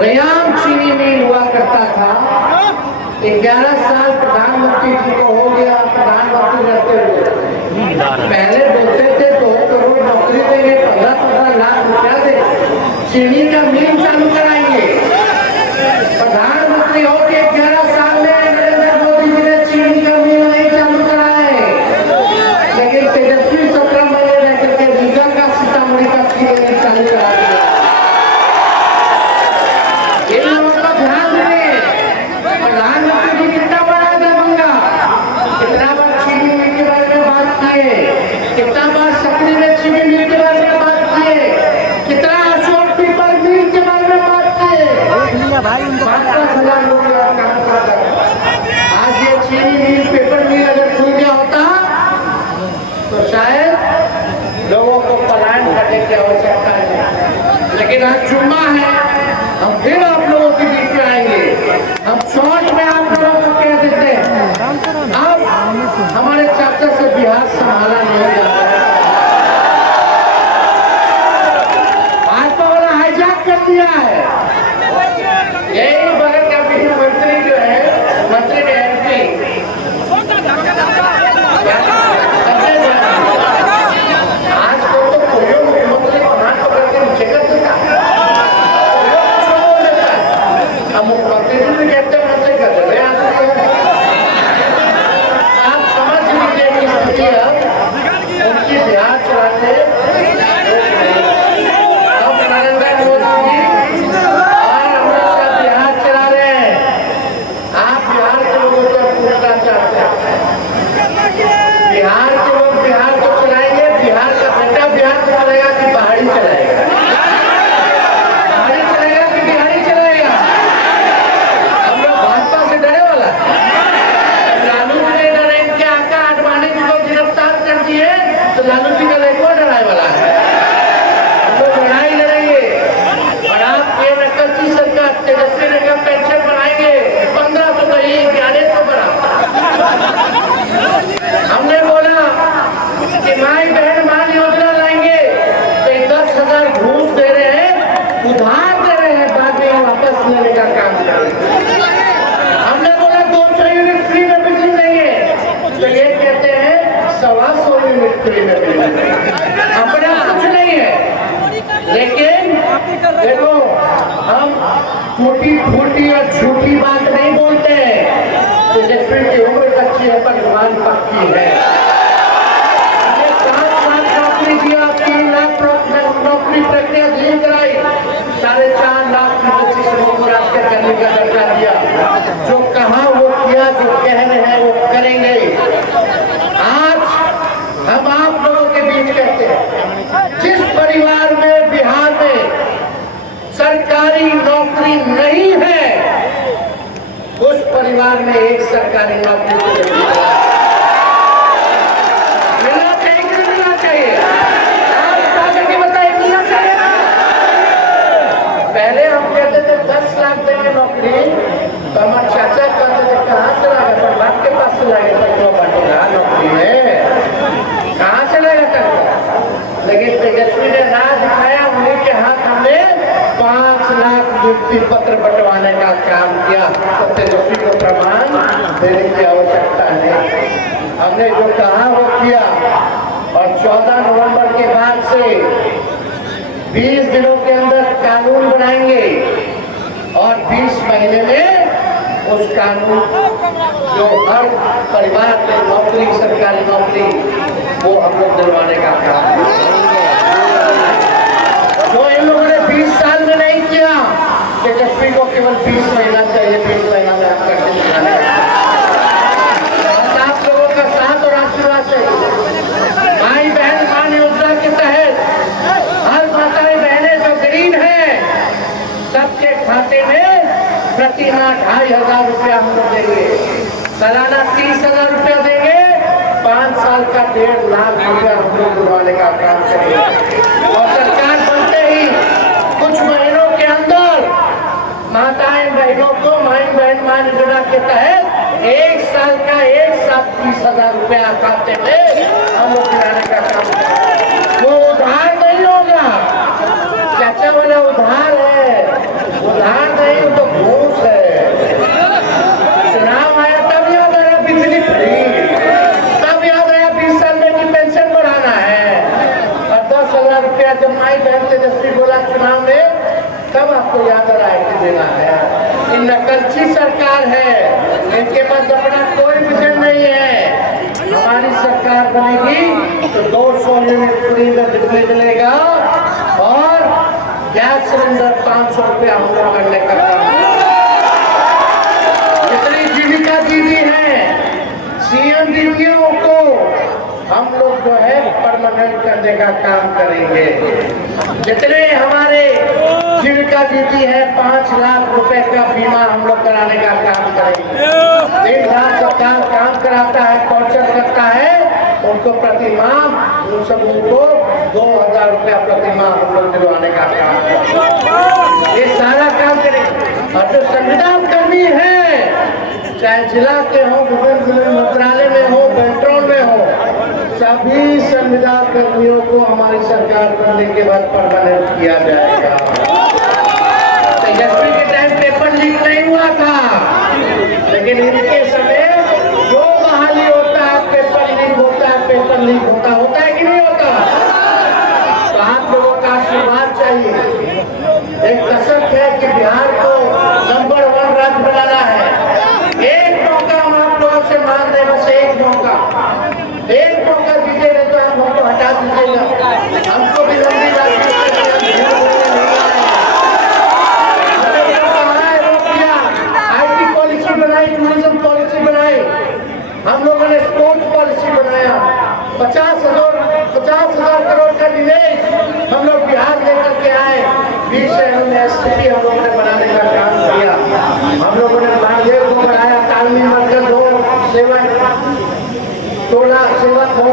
रयाम चीनी मिल हुआ करता था। 11 साल प्रधानमंत्री जी को हो गया प्रधानमंत्री रहते हुए। पहले बोलते थे 2 करोड़ नौकरी देंगे, 15-15 लाख रुपया दे, चीनी का मिल चालू कराएंगे। प्रधानमंत्री हो के 11 साल में नरेंद्र मोदी जी ने चीनी का मिल नहीं चालू कराए, लेकिन तेजस्वी 17 महीने रह करके रीगा का सीतामढ़ी का चीनी मिल चालू करा दिया। ध्यान दें, प्रधानमंत्री जी कितना बड़ा दबंगा, कितना बार चीनी मिल के बारे में बात किए, कितना बार सकरी में चीनी मिल के बारे में बात किए, कितना अशोक पीपल मिल के बारे में बात किए। 50,000 लोग काम करता है। आज ये चीनी मिल पेपर मिल अगर खुल गया होता तो शायद लोगों को पलायन करने की आवश्यकता नहीं, लेकिन आज जुम्मा है, हम फिर आप लोगों के बीच में आएंगे। हम शॉर्ट में आप लोगों को कह देते हैं, अब हमारे चाचा से बिहार संभाला नहीं जाता है। भाजपा वाला हाईजैक कर दिया है। यही बगल का भी मंत्री जो है, मंत्री ने एमपी आज तो कोई मुख्यमंत्री को हाथ पकड़ के नीचे कर देता है। मुख्यमंत्री भी कहते हैं मंत्री कर रहे हैं। आप समझ लीजिए कि स्थिति अब उनकी बिहार चलाते अब नरेंद्र मोदी जी और अमित शाह बिहार चला रहे हैं। आप बिहार के लोगों से पूछना चाहते हैं, बिहार के लोग बिहार को चलाएंगे, बिहार का बेटा बिहार को चलाएगा कि पहाड़ी चलाएगा? पहाड़ी चलाएगा कि बिहारी चलाएगा? डरे वाला लालू जी ने नरेंद्र के आका आडवाणी जी को गिरफ्तार कर दिए, तो लालू जी का लेको डराए वाला है। हम लोग लड़ाई लड़ेंगे और आप ये नकली सरकार तेजस्वी ने कहा पेंशन बढ़ाएंगे 1500 तो ये 1100 बढ़ा। हमने बोला कि माई बहन मान योजना लाएंगे तो 10,000 घूस दे रहे हैं, उधार दे रहे हैं, बाद में वापस लेने का काम कर रहे हैं। हमने बोला 200 यूनिट फ्री में बिजली देंगे, तो ये कहते हैं 125 यूनिट फ्री में बिजली। अपना कुछ नहीं है, लेकिन देखो हम टूटी फूटी और झूठी बात नहीं बोलते हैं। तेजस्वी की उम्र कच्ची है पर जुबान पक्की है। 5 लाख नौकरी दिया, 3 लाख नौकरी प्रक्रिया दी कराई, 4.5 लाख की बच्ची से मुक्त करने का दर्जा दिया। जो कहा वो किया, जो कह रहे हैं वो करेंगे। आज हम आप लोगों के बीच कहते हैं, जिस परिवार में बिहार में सरकारी नौकरी नहीं है, उस परिवार में एक सरकारी नौकरी मिलना चाहिए कि नहीं मिलना चाहिए? आप बता करके बताइए, मिलना चाहिए ना? पहले हम कहते थे 10 लाख देंगे नौकरी, तो हमारे चाचा कहते थे कहाँ चला गया, पर बाप के पास चला गया, तो बांटेगा नौकरी में, कहाँ चलेगा टक्कर? लेकिन तेजस्वी ने राह दिखाया, उन्हीं के हाथ हमने 5 लाख नियुक्ति पत्र बंटवाने का काम किया। तो तेजस्वी को प्रमाण देने की आवश्यकता नहीं, हमने जो कहा वो किया। और 14 नवंबर के बाद से 20 दिनों के अंदर कानून बनाएंगे और 20 महीने में उस कानून जो हर परिवार में नौकरी, सरकारी नौकरी, वो हम लोग दिलवाने का काम जो इन लोगों ने 20 साल में नहीं किया। तेजस्वी को केवल 20 महीना चाहिए, 20 महीना में आप करके दिखाने का। आप लोगों का साथ और आशीर्वाद चाहिए। माई बहन मान योजना के तहत हर माताएं बहनें जो गरीब हैं, सबके खाते में प्रति माह 2,500 रुपया हम लोग देंगे, सालाना 30,000 रुपया देंगे, 5 साल का 1.5 लाख रुपया हम लोग दिलवाने का काम करेंगे। और सरकार बनते ही कुछ महीनों के अंदर माताएं बहनों को माई बहन मान योजना के तहत 1 साल का 1,30,000 रुपया खाते में हम लोग दिलाने का काम करेंगे। वो उधार नहीं होगा, चाचा वाला उधार है, उधार हमारी बहन तेजस्वी बोला चुनाव में, तब आपको याद आ रहा है कि देना है। ये नकलची सरकार है, इनके पास अपना कोई विजन नहीं है। हमारी सरकार बनेगी तो 200 यूनिट फ्री में बिजली मिलेगा और गैस सिलेंडर 500 रुपया हम लोग करने का काम। जितनी जीविका दीदी है, सीएम दीदियों को हम लोग जो है परमानेंट करने का काम करेंगे। जितने हमारे जीविका दीदी है 5 लाख रुपए का बीमा हम लोग कराने का काम करेंगे। 1 लाख सरकार काम कराता है, टॉर्चर करता है, उनको प्रति माह उन सब को 2000 रुपया प्रति माह हम लोग दिलवाने का काम करेंगे। ये सारा काम करेंगे। और जो संविदा कर्मी है, चाहे जिला के हो, विभिन्न मंत्रालय में हो, पेट्रोल में हो, सभी संविदा कर्मियों को हमारी सरकार बनने के बाद परमानेंट किया जाएगा। तेजस्वी के टाइम पेपर लीक नहीं हुआ था, लेकिन इनके समय जो बहाली होता है पेपर लीक होता है, पेपर लीक होता है कि नहीं होता? तो आप लोगों का आशीर्वाद चाहिए। एक कसक है कि बिहार को नंबर 1 राज्य बनाना है। एक मौका हम आप लोगों से मांग रहे, बस एक मौका दीजिए, नहीं तो आप हमको हटा दीजिएगा। हमको भी लंबी IT पॉलिसी बनाई, टूरिज्म पॉलिसी बनाई, हम लोगों ने स्पोर्ट्स पॉलिसी बनाया। 50,000 करोड़ का निवेश हम लोग बिहार लेकर के आए। 20 शहरों में STP हम लोगों ने बनाने का काम किया। हम लोगों ने महादेव को बढ़ाया, तालमेल मरकज हो, टोला सेवक हो,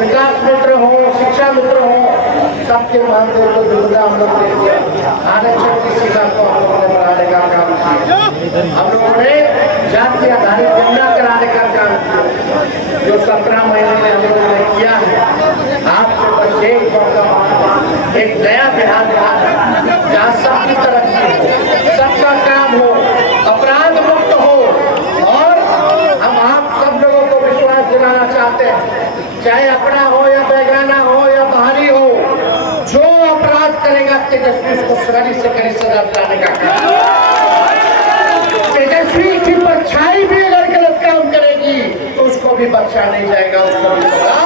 विकास मित्र हो, शिक्षा मित्र हो, सबके महादेव को दुर्गा हम लोग दे दिया। आरक्षण की सीमा को हम लोगों ने बढ़ाने का काम किया। हम लोगों ने जाति आधारित गणना कराने का काम किया, जो 17 महीने में हम लोगों ने किया है। आपसे बस एक मौका, एक नया बिहार जहाँ सबकी तरक्की हो, सबका काम हो, अपराध मुक्त हो, और हम आप सब लोगों को विश्वास दिलाना चाहते हैं, चाहे अपना हो या बेगाना हो या बाहरी हो, जो अपराध करेगा तेजस्वी उसको कड़ी से कड़ी सजा दिलाने का काम। तेजस्वी की परछाई भी अगर गलत काम करेगी तो उसको भी बख्शा नहीं जाएगा, उसको भी सजा।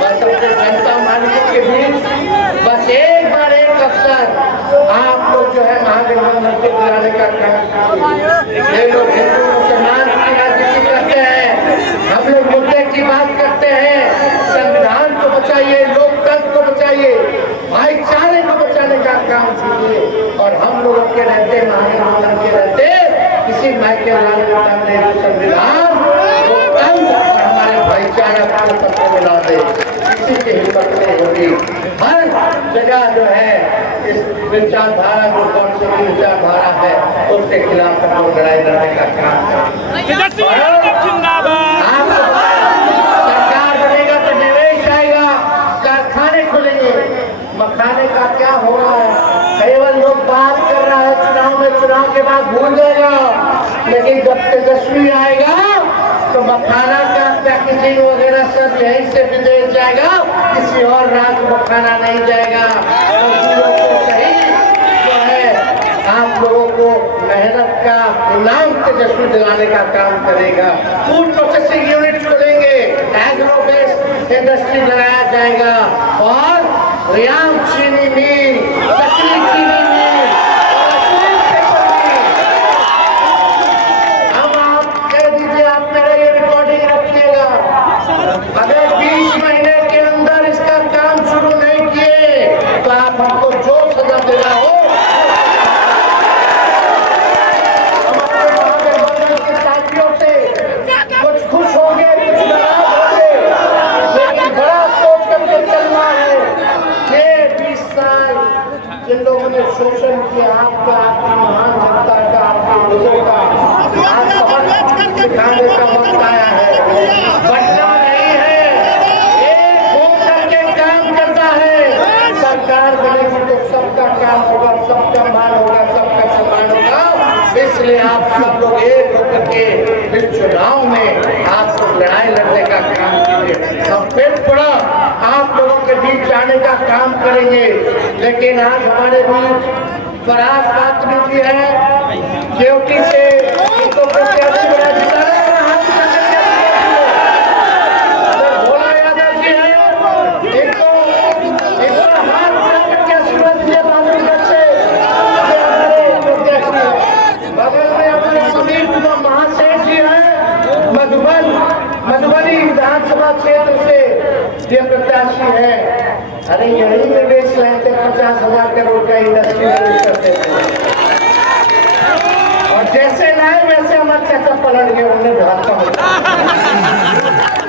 बस अपने जनता मालिकों के बीच बस एक बार एक अवसर आप लोग जो है महागठबंधन को दिलाने का काम। ये लोग हिंदू मुसलमान की राजनीति करते हैं, हम लोग मुद्दे की बात करते हैं। संविधान को बचाइए, लोकतंत्र को बचाइए, भाईचारे को बचाने का काम कीजिए। और हम लोगों के रहते, महागठबंधन के रहते, किसी माइकल राजनेता ने संविधान, लोकतंत्र और हमारे भाईचारा को पत्र मिला दे, किसी की हिम्मत नहीं होगी। हर जगह जो है इस विचारधारा जो कौन सी विचारधारा है उसके खिलाफ हम लोग लड़ाई लड़ने का काम करें। सरकार बनेगा तो निवेश आएगा, कारखाने खुलेंगे। मखाने का क्या हो रहा है? केवल लोग बात कर रहा है चुनाव में, चुनाव के बाद भूल जाएगा, लेकिन जब तेजस्वी आएगा तो मखाना का पैकेजिंग वगैरह सब यहीं से विदेश जाएगा, किसी और राज्य मखाना नहीं जाएगा। सही जो है आप लोगों को मेहनत का इनाम तेजस्वी दिलाने का काम करेगा। फूड प्रोसेसिंग यूनिट खोलेंगे, एग्रो बेस्ड इंडस्ट्री लगाया जाएगा, और रियाम चीनी मिल, सकरी चीनी मिल, हम आप कह दीजिए, आप मेरा ये रिकॉर्डिंग रखिएगा, अगर 20 महीने के अंदर इसका काम शुरू नहीं किए तो आप हमको जो सजा देना हो, हम अपने महागठबंधन के साथियों से कुछ खुश होंगे, कुछ नाराज होंगे, लेकिन बड़ा सोच करके चलना है। ये 20 साल जिन लोगों ने शोषण किया आपका, आपकी महान जनता का, आपके लोगों का, आज सबक सिखाने का वक्त आया है। बढ़ना नहीं है, एक होकर के काम करता है। सरकार बनेगी तो सबका काम होगा, सबका मान होगा, सबका सम्मान होगा। इसलिए आप सब लोग एक होकर के इस चुनाव में आप लोग लड़ाई लड़ने का काम कीजिए। और फिर थोड़ा आप लोगों के बीच काम करेंगे। लेकिन आज हमारे बीच फराज पात्र जी है, केवटी से उनको प्रत्याशी बना जिताया है, हाथ भोला यादव जी है, इनको हाथ करके आशीर्वाद दिया बाबूगढ़ से हमारे प्रत्याशी। बगल में हमारे समीर कुमार महासेठ जी हैं, मधुबनी विधानसभा क्षेत्र से ये प्रत्याशी है। अरे यही में बेच रहे थे 50,000 करोड़ का इंडस्ट्री करते थे, और जैसे लाए वैसे हमारे चाचा पलट गए, उन्हें भाजपा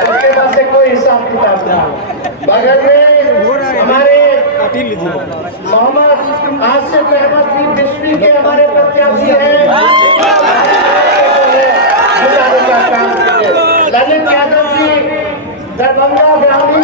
उसके बाद से कोई हिसाब किताब नहीं। बगल में हमारे मोहम्मद आसिफ अहमद जी बिस्वी के हमारे प्रत्याशी हैं, ललित यादव जी दरभंगा ग्रामीण